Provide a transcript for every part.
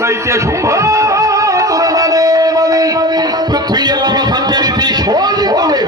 ದೈತ್ಯ ಶುಂಭ ಪೃಥ್ವಿಯೆಲ್ಲವ ಸಂಚರಿಸಿ ಶೋಧಿಸುವೆ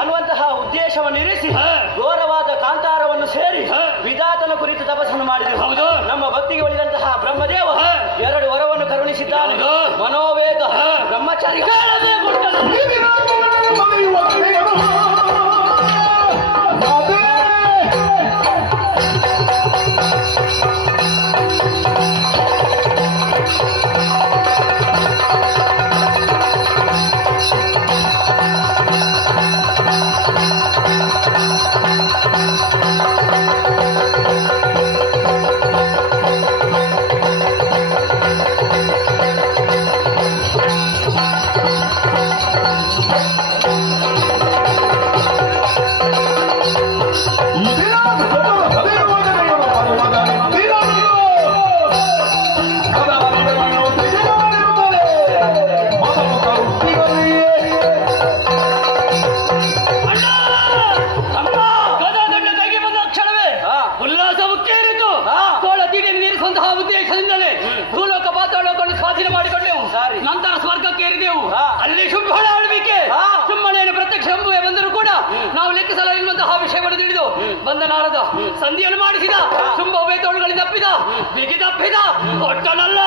ಅನ್ನುವಂತಹ ಉದ್ದೇಶವನ್ನು ಇರಿಸಿ ಘೋರವಾದ ಕಾಂತಾರವನ್ನು ಸೇರಿ ವಿಧಾತನ ಕುರಿತು ತಪಸ್ಸನ್ನು ಮಾಡಿದೆವು. ನಮ್ಮ ಭಕ್ತಿಗೆ ಒಲಿದಂತಹ ಬ್ರಹ್ಮದೇವ ಎರಡು ವರವನ್ನು ಕರುಣಿಸಿದ್ದಾನೆ. ಮನೋವೇಗ ಬ್ರಹ್ಮಚಾರಿ ಏರಿದೆವು ಹಾ. ಅಲ್ಲಿ ಶುಂಭಳ ಆಳ್ವಿಕೆ ಹಾ. ಸುಮ್ಮನೇನು ಪ್ರತ್ಯಕ್ಷ ಎಂಬುವೆ ಬಂದರೂ ಕೂಡ ನಾವು ಲೆಕ್ಕಿಸಲಿರುವಂತಹ ವಿಷಯವನ್ನು ತಿಳಿದು ಬಂದ ನಾರದ ಸಂಧಿಯನ್ನು ಮಾಡಿಸಿದ ಶುಂಭ ಬೇತೋಳುಗಳಿಂದ ತಪ್ಪಿದ ಬಿಗಿ ತಪ್ಪಿದ ಒಟ್ಟನಲ್ಲ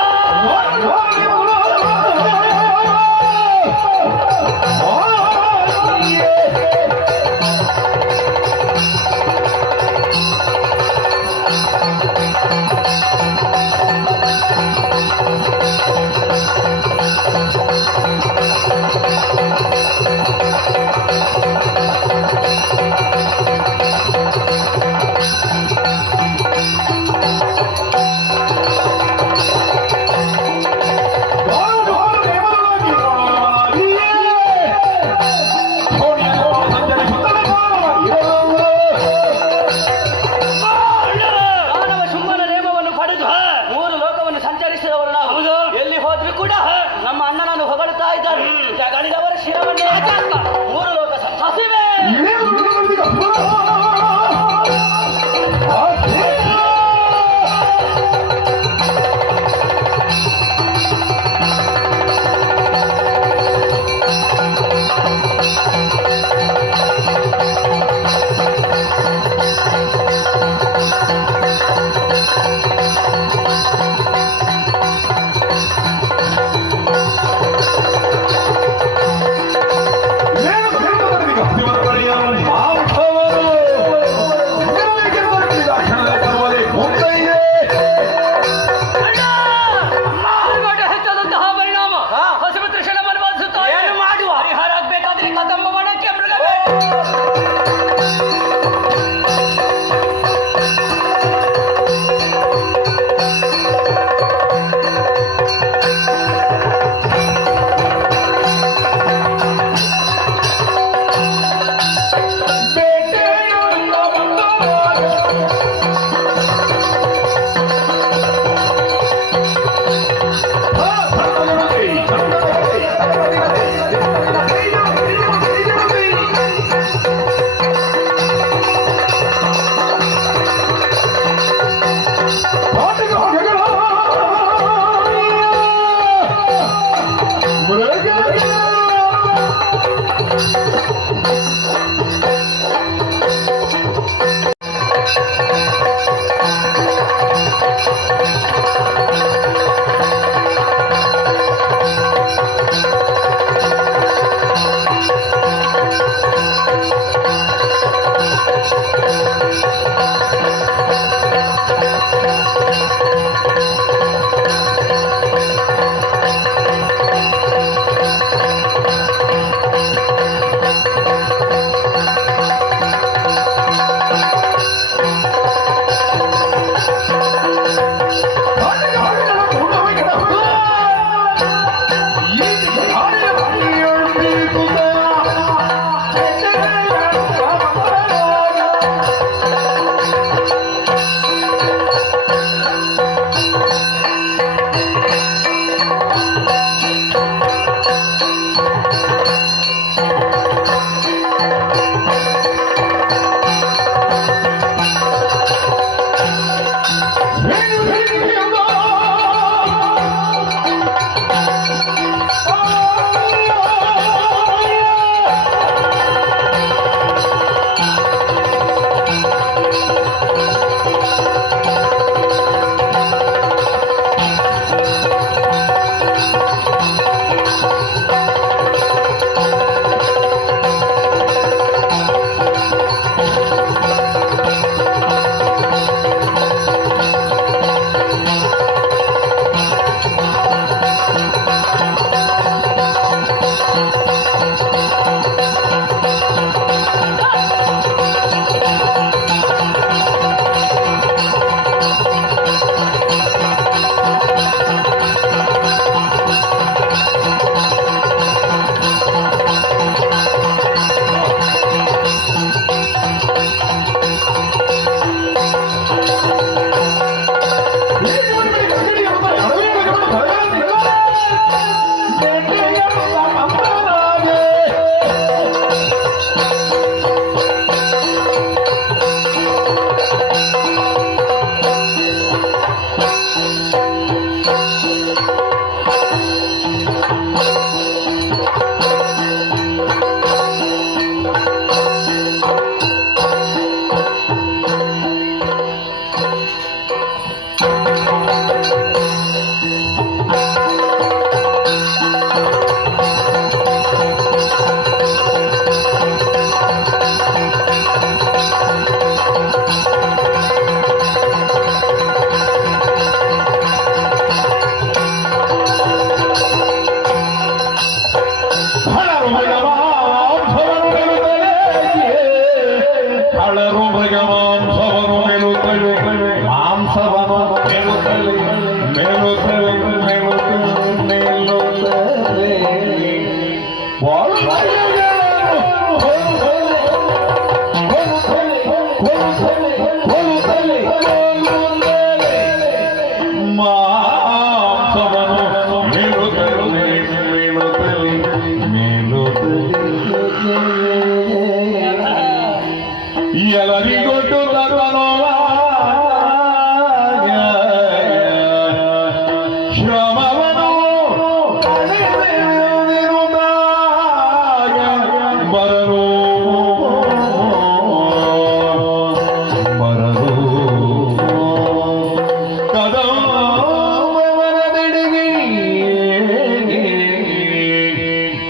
ಮಾನವ ಶುಂಭನ ನೇಮವನ್ನು ಪಡೆದು ಮೂರು ಲೋಕವನ್ನು ಸಂಚರಿಸಿದವರು ನಾವು ಹೌದು. ಎಲ್ಲಿ ಹೋದ್ವಿ ಕೂಡ ನಮ್ಮ ಅಣ್ಣನನ್ನು ಹೊಗಳುತ್ತಾ ಇದ್ದಾರೆ ಜಗಳಿದವರ ಶಿರವನ್ನು ಮೂರು ಲೋಕ ಹಸಿವೆ ಹೆಚ್ಚಾದಂತಹ ಪರಿಣಾಮ ಹಸಿರು ತ್ರಿಶೂಲವನ್ನು ಬಾಧಿಸುತ್ತಾ ಇದೆ. ಏನು ಮಾಡುವ? ಪರಿಹಾರ ಆಗ್ಬೇಕಾದ್ರೆ ಕದಂಬ ಮಾಡಕ್ಕೆ ಮೃಗ ಕಳರು ಮೃಗಮಾಂಸವನ್ನು ಮೆಲುತ್ತವೆ ಮಾಂಸವನ್ನು ಮೆಲುತ್ತವೆ ಮೆಲುತ್ತವೆ ಮೆಲುತ್ತವೆ ಮೆಲುತ್ತವೆ ಮಾಂಸವನ್ನು ಮೆಲುತ್ತವೆ ಮೆಲುತ್ತವೆ ಮೆಲುತ್ತವೆ ಎಲ್ಲರಿಗೊಟ್ಟು ಶ್ರಮವನ್ನು ಬರರು ಬರರು ಕದಮರದೆಡೆಗೆ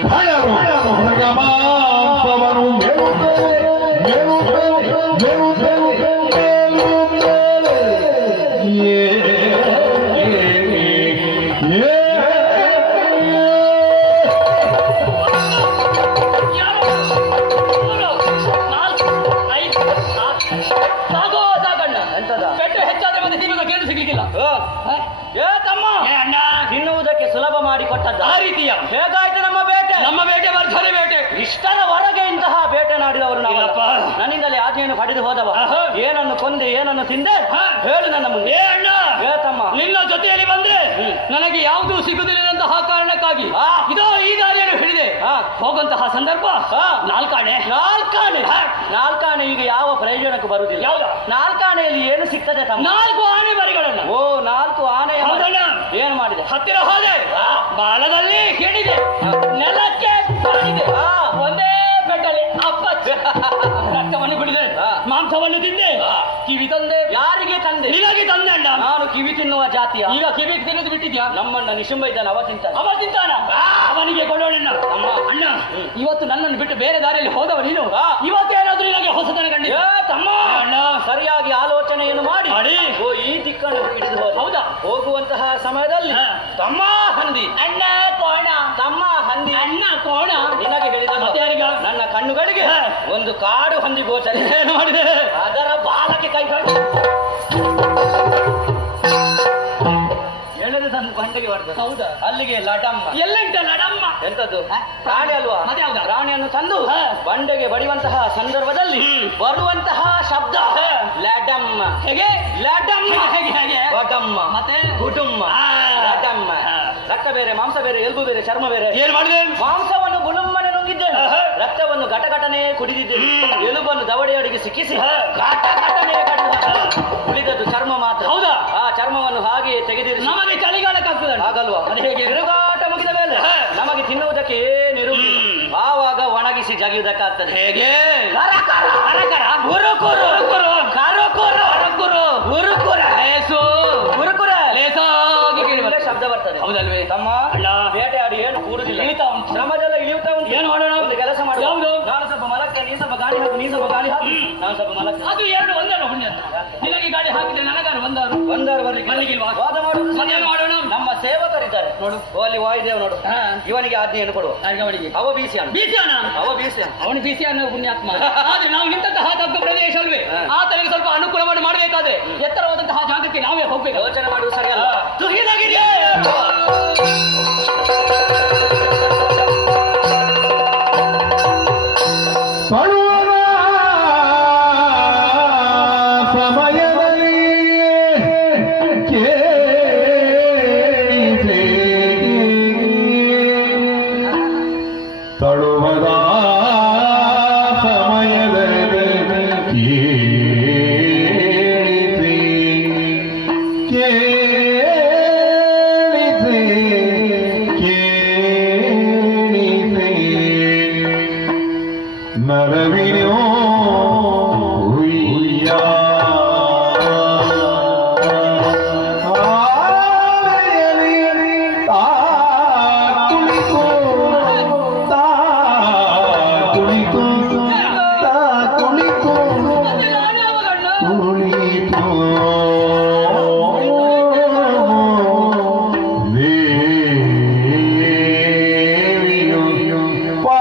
ಖಳರು ಮೃಗಮಾಂಸವನ್ನು ಪೆಟ್ಟು ಹೆಚ್ಚಾದ್ರೆ ಮತ್ತೆ ತಿನ್ನುವುದಕ್ಕೆ ಏನು ಸಿಗ್ಲಿಕ್ಕಿಲ್ಲ ಏ ತಮ್ಮ ಅಣ್ಣ ತಿನ್ನುವುದಕ್ಕೆ ಸುಲಭ ಮಾಡಿ ಕೊಟ್ಟದ್ದು ಆ ರೀತಿಯ ಹೇಗಾಯ್ತು ನಮ್ಮ ಬೇಟೆ ನಮ್ಮ ಬೇಟೆ ಭರ್ಜರಿ ಬೇಟೆ ಇಷ್ಟರ ಹೊರಗೆ ಇಂತಹ ಬೇಟೆ ನಾಡಿದವರು ನಾವು ಇಲ್ಲಪ್ಪ. ನನ್ನಿಂದಲೇ ಆಜ್ಞೆಯನ್ನು ಪಡೆದು ಹೋದವ ಆಹಾ. ಏನನ್ನು ಕೊಂದೆ ಏನನ್ನು ತಿಂದೆ ಹೇಳು ನನ್ನ ಮುಂದೆ ಏ ಅಣ್ಣ ಏ ತಮ್ಮ ನಿನ್ನ ಜೊತೆಯಲ್ಲಿ ಬಂದ್ರೆ ನನಗೆ ಯಾವುದೂ ಸಿಗುವುದಿಲ್ಲಂತಹ ಕಾರಣಕ್ಕಾಗಿ ಆ. ಇದೋ ಈ ದಾರಿಯನ್ನು ಹಿಡಿದೆ ಆ. ಹೋಗುವಂತಹ ಸಂದರ್ಭ ಆ. ನಾಲ್ಕಾಣೆ ನಾಲ್ಕಾಣೆ ಈಗ ಯಾವ ಪ್ರಯೋಜನಕ್ಕೂ ಬರುವುದಿಲ್ಲ ಯಾವ್ದು? ನಾಲ್ಕಾಣೆಯಲ್ಲಿ ಏನು ಸಿಗ್ತದೆ ತಮ್ಮ 4 ಆನೆ ಮರಿಗಳನ್ನ ಓ 4 ಆನೆ ಹೌದಣ್ಣ. ಏನು ಮಾಡಿದೆ ಹತ್ತಿರ ಹೋದೆ ಬಾಲದಲ್ಲಿ ಹಿಡಿದೆ ನೆಲಕ್ಕೆ ಕಾಣಿದೆ ಆ. ಒಂದೇ ಬೆಟ್ಟಲ್ಲಿ ಅಪ್ಪಚ್ಚ ರಕ್ತವನ್ನು ಕುಡಿದೆ ಆ. ಮಾಂಸವನ್ನು ತಿಂದೆ ಕಿವಿ ತಂದೆ ಯಾರಿಗೆ ತಂದೆ ನಿನಗೆ ತಂದೆ ಅಣ್ಣ ನಾನು ಕಿವಿ ತಿನ್ನುವ ಜಾತಿಯ ಈಗ ಕಿವಿ ತಿನ್ನೋದು ಬಿಟ್ಟಿದ್ಯಾ ನಮ್ಮಣ್ಣ ನಿಶುಂಬ ಇದ್ದಾನೆ ಅವ ತಿಂತಾನೆ ಅವ ತಿಂತಾನ ಅವನಿಗೆ ಕೊಡೋಣ ಅಮ್ಮ. ಅಣ್ಣ ಇವತ್ತು ನನ್ನನ್ನು ಬಿಟ್ಟು ಬೇರೆ ದಾರಿಯಲ್ಲಿ ಹೋದವ ನೀನು ಆ. ಇವತ್ತೇನಾದ್ರೂ ನಿನಗೆ ಹೊಸತನ ಕಂಡಿದ್ದೆ ಏ ತಮ್ಮ ಅಣ್ಣ ಸರಿಯಾಗಿ ಆಲೋಚನೆಯನ್ನು ಮಾಡಿ ಮಾಡಿ. ಓ ಈ ದಿಕ್ಕನ್ನು ಹಿಡಿದು ಹೋದ ಹೌದಾ? ಹೋಗುವಂತಹ ಸಮಯದಲ್ಲಿ ಹಾ. ತಮ್ಮ ಹಂದಿ ಅಣ್ಣ ಕೋಣ ತಮ್ಮ ಹಂದಿ ಅಣ್ಣ ಕೋಣ ನಿನಗೆ ಹೇಳಿದ ಮತ್ತೆ ಯಾರಿಗ? ನನ್ನ ಕಣ್ಣುಗಳಿಗೆ ಹಾ. ಒಂದು ಕಾಡು ಹಂದಿ ಗೋಚರ ಏನು ಮಾಡಿದೆ ಅದರ ಬಾಲಕ್ಕೆ ಕೈ ಎಳೆದು ನನ್ನ ಬಂಡೆಗೆ ಹೊಡೆದ ಹೌದಾ? ಅಲ್ಲಿಗೆ ಲಡಮ್ಮ ಎಲ್ಲಂಟ ನಡಮ್ಮ ಎಂತದ್ದು ಹಾ? ಪ್ರಾಣಿ ಅಲ್ವಾ ಮತ್ತೆ ಯಾವ್ದು? ಪ್ರಾಣಿಯನ್ನು ತಂದು ಹಾ. ಬಂಡೆಗೆ ಬಡಿಯುವಂತಹ ಸಂದರ್ಭದಲ್ಲಿ ಬರುವಂತಹ ಶಬ್ದ ಹಾ. ಲಡಮ್ಮ ಹೇಗೆ ಲಡಮ್ಮ ಹೇಗೆ ಹೇಗೆ ವಡಮ್ಮ ಮತ್ತೆ? ಕುಟುಂಬ ಆ. ಲಡಮ್ಮ ಹಾ. ರಕ್ತ ಬೇರೆ ಮಾಂಸ ಬೇರೆ ಎಲುಬು ಬೇರೆ ಚರ್ಮ ಬೇರೆ ಏನ್ ಮಾಡಿದೆ ಮಾಂಸವನ್ನು ಗುಳುಮ್ಮನೆ ನುಂಗಿದ್ದೇನೆ ಆಹಾ. ರಕ್ತವನ್ನು ಘಟಘಟನೆ ಕುಡಿದಿದ್ದೇನೆ ಎಲುಬನ್ನು ದವಡೆಯಡಿಗೆ ಸಿಕ್ಕಿಸಿ ಹಾ. ಘಟಘಟನೆ ಉಳಿದದ್ದು ಚರ್ಮ ಮಾತ್ರ ಹೌದಾ? ಆ ಚರ್ಮವನ್ನು ಹಾಗೆ ತೆಗೆದಿರಿಸಿ ನಮಗೆ ಚಳಿಗಾಲಕ್ಕಾಗ್ತದೆ ಆಗಲ್ವಾ ಅದು ಹೇಗೆ? ತಿರುಗಾಟ ಮುಗಿದ ಮೇಲೆ ಹಾ. ನಮಗೆ ತಿನ್ನುವುದಕ್ಕೆ ಏನಿರುವುದಿಲ್ಲ ಆವಾಗ ಒಣಗಿಸಿ ಜಗಿಯುವುದಕ್ಕಾಗ್ತದೆ ಹೇಗೆ ಕರಕರ ಕರಕರ ಉರುಕುರು ಉರುಕುರು ಕರುಕುರು ಕರಕುರು ಉರುಕುರ ಲೇಸು ಉರುಕುರ ಲೇಸಾಗಿ ಕೇಳಿ ಒಳ್ಳೆ ಶಬ್ದ ಬರ್ತದೆ ಹೌದಲ್ವೇ ತಮ್ಮ ಅಣ್ಣ. ಬೇಟೆಯಾಡಿ ಏನು ಕೂಡುದಿಲ್ಲ ಇಳಿತಾ ಉಂಟು. ಶ್ರಮದೆಲ್ಲ ಇಳಿಯುತ್ತಾ ಉಂಟು ಏನು ಮಾಡೋಣ? ಒಂದು ಕೆಲಸ ಮಾಡು ಯಾವುದು? ನಾನು ಸ್ವಲ್ಪ ಮಲಕ್ಕೆ ನೀ ಸ್ವಲ್ಪ ಗಾಳಿ ಹಾಕು ನೀ ಸ್ವಲ್ಪ ಗಾಳಿ ಹಾಕು ನಾನು ಸ್ವಲ್ಪ ಮಲಕ್ಕೆ ಅದು ಎರಡು ಒಂದೇನು ಹುಣ್ಯ ನಿನಗೆ ಗಾಡಿ ಹಾಕಿದ್ರೆ ನನಗಾರು ಬಂದಾರು ಬಂದರು ಬರ್ಲಿಕ್ಕೆ ಬರ್ಲಿಕ್ಕಿಲ್ವಾ? ವಾದ ಮಾಡುವುದು ಮತ್ತೇನು ಮಾಡೋಣ? ನಮ್ಮ ಸೇವಕರಿದ್ದಾರೆ ನೋಡು. ಓ, ಅಲ್ಲಿ ವಾಯುದೇವ್ ನೋಡು ಹಾ. ಇವನಿಗೆ ಆಜ್ಞೆಯನ್ನು ಕೊಡುವ ಅವನಿಗೆ ಅವ ಬೀಸಿಯಾನ ಬೀಸಿಯಾನ ಅವ ಬೀಸಿಯಾನ ಅವನು ಬಿಸಿ ಅನ್ನೋ ಪುಣ್ಯಾತ್ಮ ಆದ್ರೆ ನಾವು ನಿಂತಹ ತಗ್ಗು ಪ್ರದೇಶ ಅಲ್ವೇ ಹಾ. ಆತನಿಗೆ ಸ್ವಲ್ಪ ಅನುಕೂಲವನ್ನು ಮಾಡಬೇಕಾದ್ರೆ ಎತ್ತರವಾದಂತಹ ಜಾಗಕ್ಕೆ ನಾವೇ ಹೋಗ್ಬೇಕು ಯೋಚನೆ ಮಾಡುವುದು ಸರಿಯಲ್ಲ ಹಾ. ತುಹಿಲಾಗಿದೆ. ಪಡುವನ ಸಮಯದಲ್ಲಿ ಕೇಳಿದೆ ತಳುವದ ಸಮಯದಲ್ಲಿ ಕೇಳಿದೆ ಕೇಳಿದೆ ಕೇಳಿದೆ ನರವಿನೋ ಹುಯ್ಯ ಆಲಯಲಿ ತಾ ಕುಳಿತು ತಾ ಕುಳಿತು ತಾ ಕುಳಿತು ಮತ್ತೆ ನಾನು ಯಾವಾಗಣ್ಣ? ಕುಳಿತು ದೇವಿಯು ಪಾ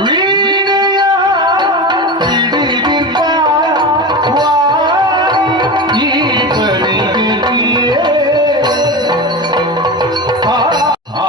ವೀಣೆಯ ಹಿಡಿದಿಲ್ಲ ವಾರಿ ಈ ಬಳಿಗೆಯೇ. ಆ ಆ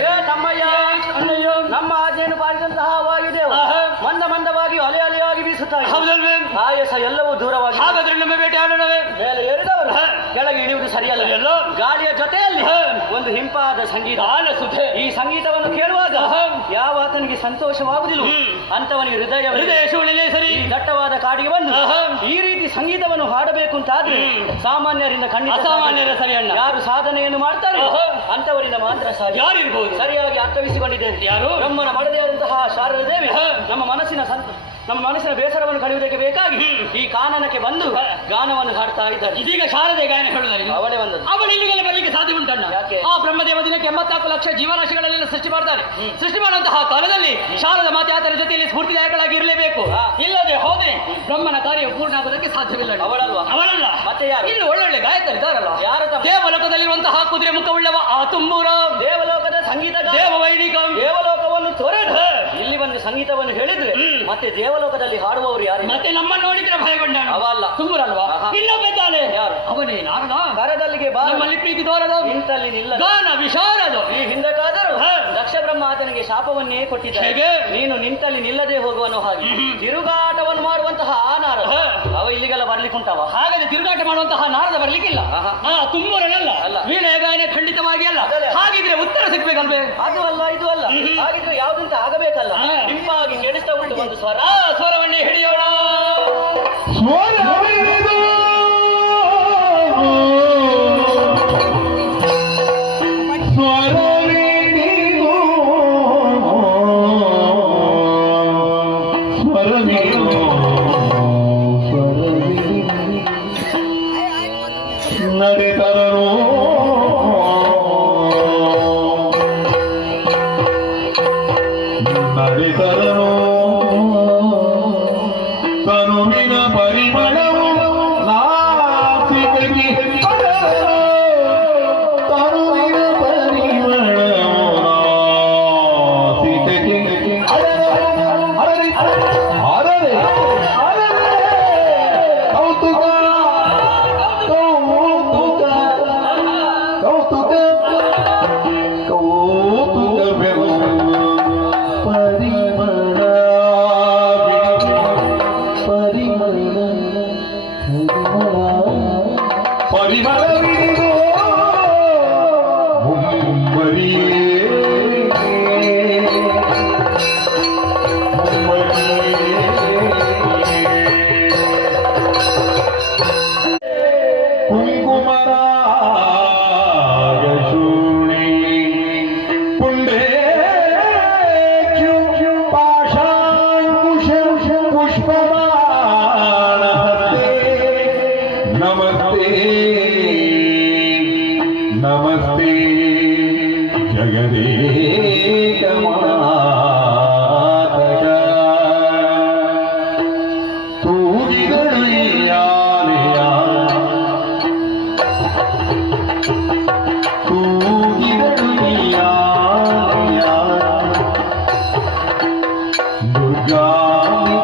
ಏ ತಮ್ಮಯ್ಯ, ಅಣ್ಣಯ್ಯ, ನಮ್ಮ ಆಜ್ಞೆಯನ್ನು ಪಾಲಿಸಿದಂತಹ ವಾಯುದೇವ ಮಂದ ಮಂದವಾಗಿ ಅಲೆ ಅಲೆಯಾಗಿ ಬೀಸುತ್ತಾ ಇದೆ. ಹೌದಲ್ವೇ? ಆಯಾಸ ಎಲ್ಲವೂ ದೂರವಾಗಿ ಹಾಗಾದ್ರೆ ನಮ್ಮ ಬೇಟೆ ಆಡೋಣವೇ? ಮೇಲೆ ಏರಿದವರು ಕೆಳಗೆ ಇಳಿಯುವುದು ಸರಿಯಲ್ಲ. ಎಲ್ಲೋ? ಗಾಳಿಯ ಜೊತೆಯಲ್ಲಿ ಒಂದು ಹಿಂಪಾದ ಸಂಗೀತ. ಸುಧೆ. ಈ ಸಂಗೀತವನ್ನು ಕೇಳುವಾಗ ಯಾವ ಆತನಿಗೆ ಸಂತೋಷವಾಗುವುದಿಲ್ಲ ಅಂತವನಿಗೆ ಹೃದಯ ಶೂನ್ಯವೇ ಸರಿ. ಈ ದಟ್ಟವಾದ ಕಾಡಿಗೆ ಬಂದು ಈ ರೀತಿ ಸಂಗೀತವನ್ನು ಹಾಡಬೇಕು ಅಂತಾದ್ರೆ ಸಾಮಾನ್ಯರಿಂದ ಖಂಡಿತ ಅಸಾಮಾನ್ಯರ ಸರಿ ಅಣ್ಣ. ಯಾರು ಸಾಧನೆಯನ್ನು ಮಾಡ್ತಾರೆ ಅಂತವರಿಂದ ಮಾತ್ರ ಸಾಧ್ಯ. ಯಾರಿರ್ಬೋದು? ಸರಿಯಾಗಿ ಅರ್ಥವಿಸಿಕೊಂಡಿದ್ದೇನೆ. ಯಾರು? ಬ್ರಹ್ಮನ ಮಡದೆಯಾದಂತಹ ಶಾರದಾ ದೇವಿ ನಮ್ಮ ಮನಸ್ಸಿನ ಬೇಸರವನ್ನು ಕಳೆಯುವುದಕ್ಕೆ ಬೇಕಾಗಿ ಈ ಕಾನನಕ್ಕೆ ಬಂದು ಗಾನವನ್ನು ಹಾಡ್ತಾ ಇದ್ದಾರೆ. ಇದೀಗ ಶಾರದೆ ಗಾಯನ ಹೇಳುವುದರಿಗೆ ಅವಳೇ ಬಂದದ್ದು. ಅವಳು ಇಲ್ಲಿಗೆಲ್ಲ ಬರಲಿಕ್ಕೆ ಸಾಧ್ಯ ಉಂಟಣ್ಣ. ಯಾಕೆ? ಆ ಬ್ರಹ್ಮದೇವ ದಿನಕ್ಕೆ 84 ಲಕ್ಷ ಜೀವರಾಶಿಗಳನ್ನೆಲ್ಲ ಸೃಷ್ಟಿ ಮಾಡ್ತಾನೆ. ಸೃಷ್ಟಿ ಮಾಡುವಂತಹ ಕಾಲದಲ್ಲಿ ಶಾರದ ಮಾತೆ ಆತನ ಜೊತೆಯಲ್ಲಿ ಸ್ಫೂರ್ತಿದಾಯಕಳಾಗಿ ಇರಲೇಬೇಕು. ಇಲ್ಲದೆ ಹೋದ್ರೆ ಬ್ರಹ್ಮನ ಕಾರ್ಯ ಪೂರ್ಣ ಆಗುವುದಕ್ಕೆ ಸಾಧ್ಯವಿಲ್ಲ. ಅವಳಲ್ವಾ? ಅವಳಲ್ಲ. ಮತ್ತೆ ಯಾರು? ಇನ್ನು ಒಳ್ಳೊಳ್ಳೆ ಗಾಯಕರಿದ್ದಾರಲ್ಲ. ಯಾರ ದೇವಲೋಕದಲ್ಲಿರುವಂತಹ ಕುದುರೆ ಮುಖವುಳ್ಳವ ಆ ತುಂಬೂರ, ದೇವಲೋಕದ ಸಂಗೀತ, ದೇವ ವೈದಿಕ, ದೇವಲೋಕವನ್ನು ತೊರೆದು ಇಲ್ಲಿ ಒಂದು ಸಂಗೀತವನ್ನು ಹೇಳಿದ್ರೆ ಮತ್ತೆ ದೇವಲೋಕದಲ್ಲಿ ಹಾಡುವವರು ಯಾರು? ಮತ್ತೆ ನಮ್ಮನ್ನು ನೋಡಿದ್ರೆ ಭಯಗೊಂಡ ಅವಲ್ಲ. ತುಂಬೂರಲ್ವಾ? ಇನ್ನೊಬ್ಬೆದ್ದಾನೆ. ಯಾರು? ಅವನೇ ನಾರದ. ಕರದಲ್ಲಿಗೆ ಬಾ, ನಮ್ಮಲ್ಲಿ ಪ್ರೀತಿ ತೋರದ, ನಿಂತಲ್ಲಿ ನಿಲ್ಲ, ಗಾನ ವಿಶಾರದ. ಈ ಹಿಂದಕ್ಕಾದರೂ ದಕ್ಷ ಬ್ರಹ್ಮ ಆತನಿಗೆ ಶಾಪವನ್ನೇ ಕೊಟ್ಟಿದ್ದಾನೆ. ಹೇಗೆ? ನೀನು ನಿಂತಲ್ಲಿ ನಿಲ್ಲದೆ ಹೋಗುವನು ಹಾಗೆ ತಿರುಗಾಟವನ್ನು ಮಾಡುವಂತಹ ಆ ನಾರದ ಅವ ಇಲ್ಲಿಗೆಲ್ಲ ಬರ್ಲಿಕ್ಕುಂಟವ. ಹಾಗಾದ್ರೆ ತಿರುಗಾಟ ಮಾಡುವಂತಹ ನಾರದ ಬರ್ಲಿಕ್ಕಿಲ್ಲ. ತುಂಬೂರನಲ್ಲ. ಅಲ್ಲ. ವೀಣೆಯ ಗಾಯನ ಖಂಡಿತವಾಗಿ ಅಲ್ಲ. ಅದಲ್ಲ. ಹಾಗಿದ್ರೆ ಉತ್ತರ ಸಿಗ್ಬೇಕಲ್ವೇ? ಅದು ಅಲ್ಲ, ಇದು ಅಲ್ಲ. ಹಾಗಿದ್ರೆ ಯಾವ್ದಂತ ಆಗಬೇಕಲ್ಲ. ಹಿಂಪಾಗಿ ಕೇಳಿಸ್ತಾ ಉಂಟು ಒಂದು ಸ್ವರ. ಆ ಸ್ವರವನ್ನೇ ಹಿಡಿಯೋಣ. ತನುವಿನ ಪರಿಮಳವು ನಾಸಿಕಗಿ ತನುವಿನ ಪರಿಮಳವು ನಾಸಿಕಗಿ ಅರರೆ ಕೌತುಕ ಕೌತುಕ ಕೌತುಕ ಕೌತುಕವೆಲ್ಲ ಪರಿಮಳ ಪರಿಮಳವಿದು ಮುಂಬರಿಯೇ ಕುಂಕುಮರಾಗಶೂಣಿ ಪುಂಡೇಕ್ಯು ಪಾಶಾಂಕುಶ ಪುಷ್ಪಮಾಣಹಸ್ತೆ ನಮಸ್ತೆ ನಮಸ್ತೆ ಜಗದೇಕಮಾತಕ ತೂಗಿದಳು ಈ ಆನೆಯ ತೂಗಿದಳು ಈ ಆನೆಯ ದುರ್ಗಾನಿ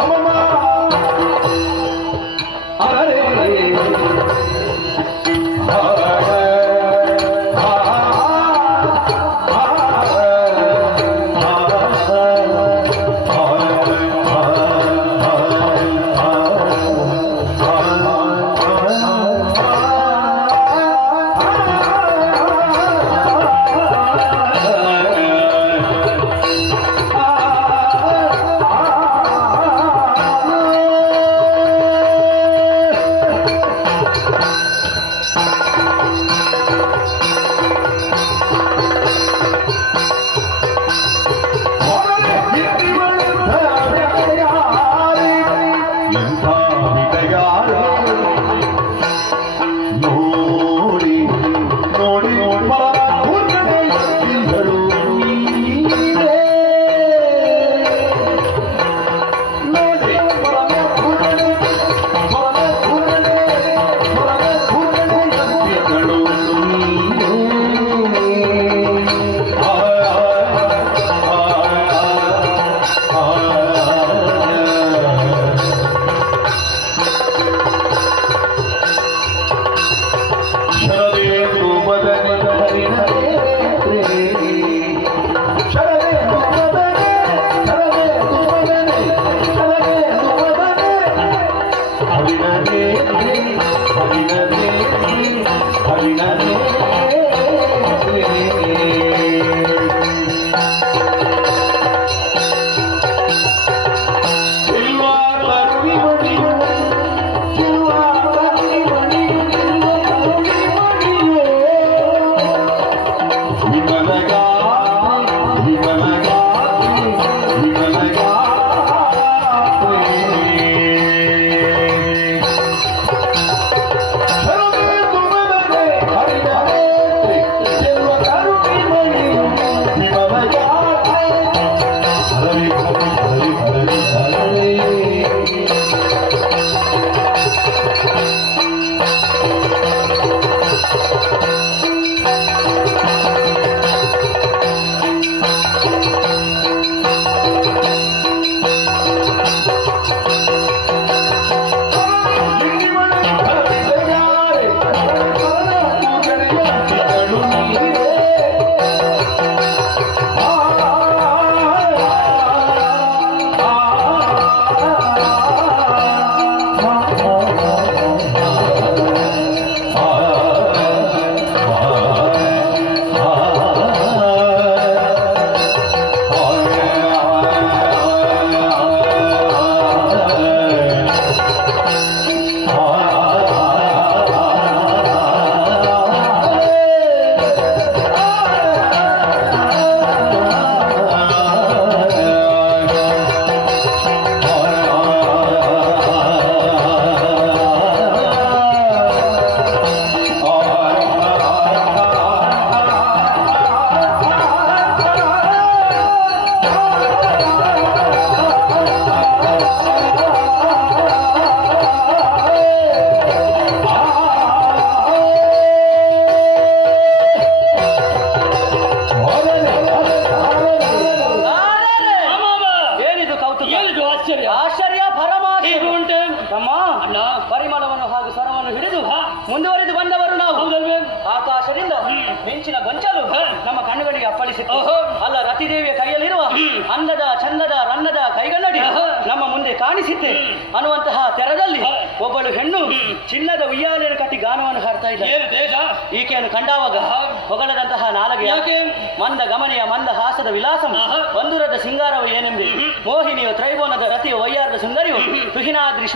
ಅಮಮ ಅರೆ ಮುಂದುವರೆದು ಬಂದವರು ನಾವು. ಆಕಾಶದಿಂದ ಮಿಂಚಿನ ಗೊಂಚಲು ನಮ್ಮ ಕಣ್ಣುಗಳಿಗೆ ಅಪ್ಪಳಿಸಿತು. ಅಲ್ಲ, ರತಿದೇವಿಯ ಕೈಯಲ್ಲಿರುವ ಅಂದದ ಚಂದದ ರನ್ನದ ಕೈಗನ್ನಡಿ ನಮ್ಮ ಮುಂದೆ ಕಾಣಿಸಿತ್ತೆ ಅನ್ನುವಂತಹ ತೆರದಲ್ಲಿ ಒಬ್ಬಳು ಹೆಣ್ಣು ಚಿನ್ನದ ಉಯ್ಯಾಲೆಯನ್ನು ಕಟ್ಟಿ ಗಾನವನ್ನು ಹಾಡ್ತಾ ಇದ್ದಾರೆ. ಈಕೆಯನ್ನು ಕಂಡಾವಾಗ ಹೊಗಳದಂತಹ ನಾಲಗೆ, ಮಂದ ಗಮನೆಯ ಮಂದ ಹಾಸದ ವಿಲಾಸ, ಬಂಧುರದ ಸಿಂಗಾರವು ಏನೆಂದೆ, ಮೋಹಿನಿಯು ತ್ರೈಭುವನದ ರತಿಯು ವೈಯಾರದ ಸುಂದರಿಯು ತುಹಿನಾದ್ರಿ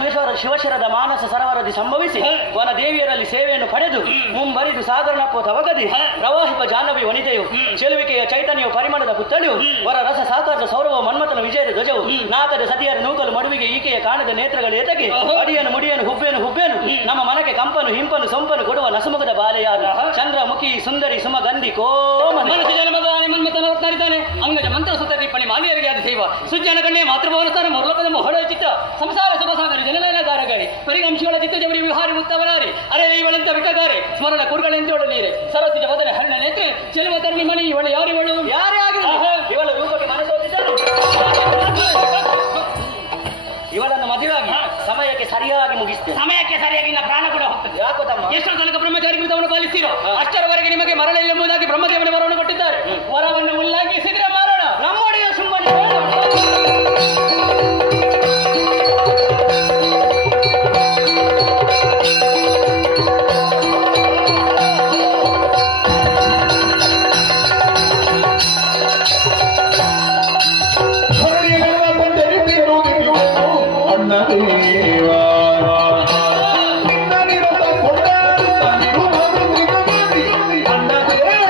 ಶಿವಶರದ ಮಾನಸ ಸರವರದಿ ಸಂಭವಿಸಿ ವನ ದೇವಿಯರಲ್ಲಿ ಸೇವೆಯನ್ನು ಪಡೆದು ಮುಂಬರಿದು ಸಾಗರನಪ್ಪು ತವಗದಿ ಪ್ರವಾಹಿಪ ಜಾಹ್ನವಿ ವನಿತೆಯು ಚೆಲುವಿಕೆಯ ಚೈತನ್ಯವು ಪರಿಮಳದ ಪುತ್ತಳಿಯು ವರ ರಸ ಸಾಕಾರದ ಸೌರವ ಮನ್ಮಥನ ವಿಜಯದ ಧ್ವಜವು ನಾಕದ ಸತಿಯರ ನೂಕಲು ಮಡುವಿಗೆ ಈಕೆಯ ಕಾಣದ ನೇತ್ರಗಳ ಏತಗೆ ಅಡಿಯನು ಮುಡಿಯನು ಹುಬ್ಬೇನು ನಮ್ಮ ಮನಕ್ಕೆ ಕಂಪನು ಹಿಂಪನು ಸೊಂಪನು ಕೊಡುವ ನಸುಮುಖದ ಬಾಲೆಯಾದ ಚಂದ್ರಮುಖಿ ಸುಂದರಿ ಸುಮಗಂಧಿ ಕೋಮನೆ ಮನ್ಮಥನಿದ್ದಾನೆ ಅಂಗಜ ಮಂತ್ರ ಸುತ್ತರಿ ಪಣಿ ಮಾಲಿಯರಿಗೆ ಆದ ಸೇವ ಸುಜ್ಜನ ಕಣ್ಣೆ ಮಾತೃಭವನಸ್ಥಾನ ಮರುಲೋಕದ ಮೊಹಳ ಚಿತ್ತ ಸಂಸಾರ ಸುಖಸಾಗರಿ ಜನಲಗಾರಗಾರಿ ಪರಿಗಂಶಿಗಳ ಚಿತ್ತ ಜವಡಿ ವಿಹಾರಿ ಮುತ್ತವರಾರಿ ಅರೆ ಇವಳೆಂತ ವಿಕಗಾರೆ ಸ್ಮರಣ ಕುರುಗಳೆಂತೋಳು ನೀರೆ ಸರಸಿಜ ವದನ ಹರಣ ನೇತ್ರೆ ಚೆಲುವ ತರುಣಿ ಮಣಿ ಇವಳು ಯಾರಿವಳು ಯಾರೇ ಆಗಿರಲಿ ಇವಳ ರೂಪಕ್ಕೆ ಮನಸೋತಿದ್ದರು ಇವಳನ್ನು ಮದುವೆಯಾಗಿ ಸಮಯಕ್ಕೆ ಸರಿಯಾಗಿ ಮುಗಿಸ್ತೇನೆ. ಸಮಯಕ್ಕೆ ಸರಿಯಾಗಿ ನಿನ್ನ ಪ್ರಾಣ ಕೂಡ ಹೋಗ್ತದೆ. ಯಾಕೋ ತಮ್ಮ? ಎಷ್ಟೋ ತನಕ ಬ್ರಹ್ಮಚಾರಿ ವ್ರತವನ್ನು ಪಾಲಿಸ್ತೀರೋ ಅಷ್ಟರವರೆಗೆ ನಿಮಗೆ ಮರಳಿಲ್ಲ ಎಂಬುದಾಗಿ ಬ್ರಹ್ಮದೇವನ ವರವನ್ನು ಕೊಟ್ಟಿದ್ದಾರೆ. ವರವನ್ನು ಉಲ್ಲಂಘಿಸಿದ್ರೆ ಮರಣ. ನಮ್ಮೊಡೆಯ ಸುಮ್ಮನೆ ಹರಿಯಗಳ ಬಂದರೆ ತಿರುಗಿರುವುದು ಅಣ್ಣ ದೇವ. ನಿನ್ನ ನಿರತ ಕೊಂಡಾಡುತ್ತ ನಿರುವರು ನಿಗಮದಿ ಅಣ್ಣ ದೇವ.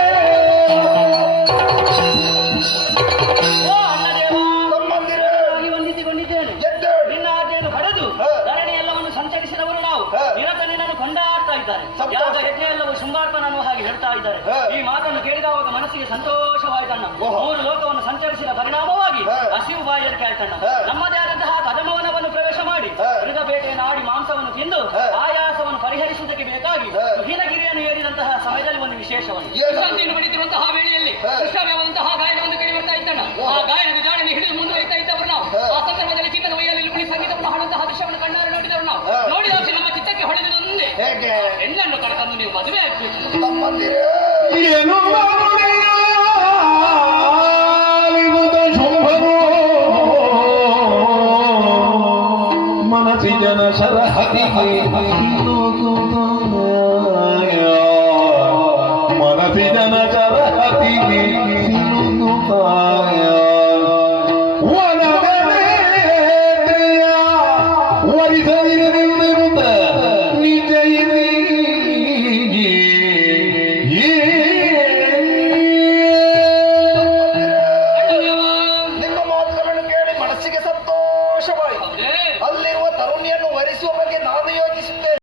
ಓ ಅಣ್ಣದೇವ, ತಮ್ಮಂದಿರೇ, ವಂದಿಸಿಕೊಂಡಿದ್ದೇನೆ. ಎದ್ದೇಳು. ನಿನ್ನ ಆಜ್ಞೆಯನ್ನು ಪಡೆದು ಹ. ಧರಣಿ ಎಲ್ಲವನ್ನು ಸಂಚರಿಸಿದವರು ನಾವು. ಹ. ನಿರತ ನಿನ್ನನ್ನು ಕೊಂಡಾಡ್ತಾ ಇದ್ದಾರೆ. ಸಂತೋಷ. ಯಾಗ ಹೆಜ್ಜೆ ಎಲ್ಲವೂ ಶೃಂಗಾರ್ಪನನ್ನು ಹಾಗೆ ಹೇಳ್ತಾ ಇದ್ದಾರೆ. ಹ. ಈ ಮಾತನ್ನು ಕೇಳಿದವಾಗ ಮನಸ್ಸಿಗೆ ಸಂತೋಷವಾಯ್ತಣ್ಣ. ಓಹೋ. 3 ಲೋಕವನ್ನು ಸಂಚರಿಸಿದ ಪರಿಣಾಮವಾಗಿ ಹ. ಹಸಿವು ಬಾಯಲಿಕೆ ಆಯ್ತಣ್ಣ. ಹ. ನಮ್ಮದೇ ಆದಂತಹ ಕದಮವನವನ್ನು ಪ್ರವೇಶ ಮಾಡಿ ಹ. ಮೃಗ ಬೇಟೆಯನ್ನು ಆಡಿ ಮಾಂಸವನ್ನು ತಿಂದು ಹ. ಆಯಾಸವನ್ನು ಪರಿಹರಿಸುವುದಕ್ಕೆ ಬೇಕಾಗಿ ಹ. ಹೀನಗಿರಿಯನ್ನು ಏರಿದಂತಹ ಸಮಯದಲ್ಲಿ ಒಂದು ವಿಶೇಷವನ್ನು ಏನು? ಶಾಂತಿಯನ್ನು ಪಡೆಯುತ್ತಿರುವಂತಹ ವೇಳೆಯಲ್ಲಿ ಹ. ಕೃಷ್ಣವೆಂಬಂತಹ ಗಾಯನವನ್ನು ಕೇಳಿ ಬರ್ತಾ ಇದ್ದಾನ. ಆ ಗಾಯನದ ಜಾಡನ್ನು ಹಿಡಿದು ಮುಂದುವರಿತಾ ಇದ್ದವರು ನಾವು. ಹ. ಆ ಸಂದರ್ಭದಲ್ಲಿ ಚಿನ್ನದ ಒಯ್ಯಲ್ಲಿ ಕುಳಿ ಸಂಗೀತವನ್ನು ಹಾಡುವಂತಹ ದೃಶ್ಯವನ್ನು ಕಣ್ಣಾರೆ ನೋಡಿದವರು ನಾವು. ಹ. ನೋಡಿದಾಗ ನಮ್ಮ ಚಿತ್ತಕ್ಕೆ ಹೊಳೆದಿದ್ದೊಂದೇ ಹೇಗೆ? ಹೆಣ್ಣನ್ನು ಕಳ್ಕೊಂಡು ನೀವು ಮದುವೆ ಆಗ್ಬೇಕು. ತಮ್ಮಂದಿರೇ, ಏನು ಮಾಡುವುದಿಲ್ಲ ಶುಂಭರು ಮನಸಿ ಜನ ಸರಹದಿಗೆ ಮನಸಿ ಜನ ಸರಹದಿಗೆ ವರಿಸದಿರುತ್ತ ನಿಜ ನಿಮ್ಮ ಮಾತುಗಳನ್ನು ಕೇಳಿ ಮನಸ್ಸಿಗೆ ಸಂತೋಷವಾಯಿತು. ಹೌದೇ? ಅಲ್ಲಿರುವ ತರುಣಿಯನ್ನು ವರಿಸುವ ಬಗ್ಗೆ ನಾನು ಯೋಚಿಸಿದ್ದೆ.